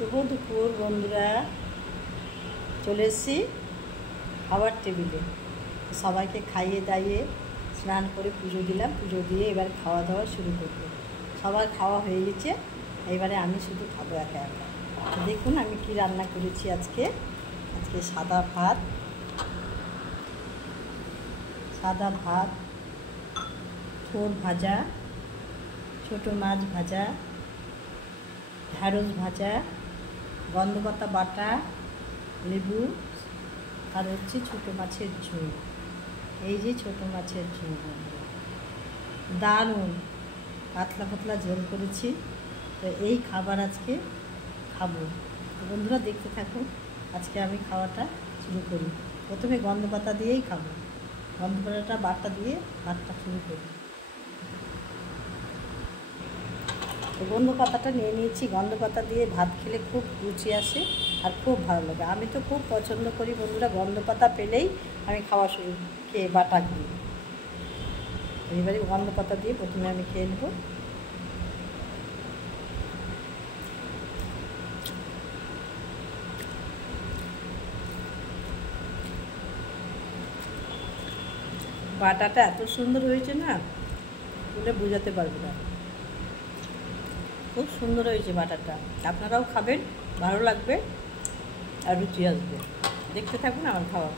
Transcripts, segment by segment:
শুভ দুপুর বন্ধুরা, চলে এসেছি খাবার টেবিলে। সবাইকে খাইয়ে দাইয়ে স্নান করে পুজো দিলাম, পুজো দিয়ে এবার খাওয়া দাওয়া শুরু করবো। সবার খাওয়া হয়ে গেছে, এবারে আমি শুধু খাবো একা একা। দেখুন আমি কি রান্না করেছি আজকে। সাদা ভাত, থোড় ভাজা, ছোটো মাছ ভাজা, ঢ্যাঁড়স ভাজা, গন্ধপাতা বাটা, লেবু, আর হচ্ছে ছোটো মাছের ঝোল। এই যে ছোটো মাছের ঝোল, দারুণ পাতলা পাতলা ঝোল করেছি। তো এই খাবার আজকে খাবো। তো বন্ধুরা দেখতে থাকুন, আজকে আমি খাওয়াটা শুরু করি। প্রথমে গন্ধপাতা দিয়েই খাবো, গন্ধপাতাটা বাটা দিয়ে ভাতটা শুরু করি। তো গন্ধপাতাটা নিয়ে নিয়েছি। গন্ধপাতা দিয়ে ভাত খেলে খুব রুচি আসে আর খুব ভালো লাগে। আমি তো খুব পছন্দ করি বন্ধুরা, গন্ধপাতা পেলেই আমি খাওয়া শুরু খেয়ে বাটা করি। এবারে গন্ধপাতা দিয়ে প্রথমে আমি খেয়ে নেব। বাটাটা এত সুন্দর হয়েছে না, বলে বোঝাতে পারবে না। খুব সুন্দর হয়েছে বাটাটা। আপনারাও খাবেন, ভালো লাগবে আর রুচি আসবে। দেখতে থাকুন আমার খাওয়া।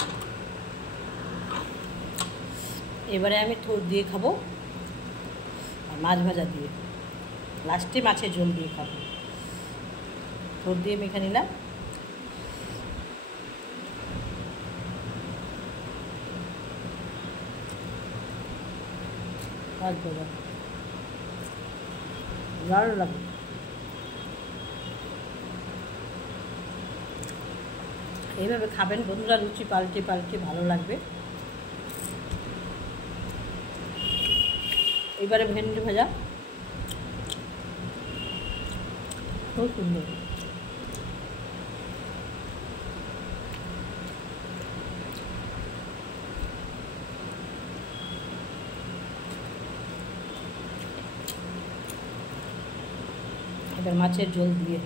এবারে আমি থোড় দিয়ে খাবো আর মাছ ভাজা দিয়ে, লাস্টে মাছের ঝোল দিয়ে খাবো। থোড় দিয়ে মেখে নিলাম। মাছ ভাজা ভালো লাগে। এইভাবে খাবেন বন্ধুরা, রুচি পাল্টে পাল্টে ভালো লাগবে। এবারে ভেন্ডি ভাজা, খুব সুন্দর। এবার মাছের ঝোল দিয়ে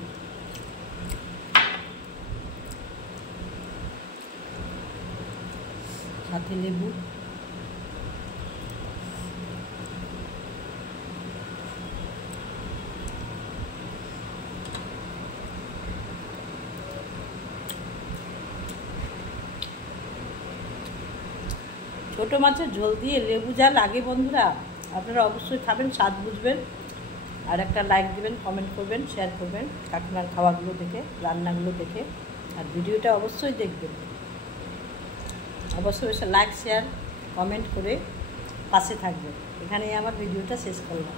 সাথে লেবু, ছোটো মাছের ঝোল দিয়ে লেবু যা লাগে বন্ধুরা, আপনারা অবশ্যই খাবেন, স্বাদ বুঝবেন। আর একটা লাইক দেবেন, কমেন্ট করবেন, শেয়ার করবেন কাকিমার খাওয়াগুলো দেখে, রান্নাগুলো দেখে। আর ভিডিওটা অবশ্যই দেখবেন, অবশ্যই লাইক শেয়ার কমেন্ট করে পাশে থাকবেন। এখানেই আমার ভিডিওটা শেষ করলাম।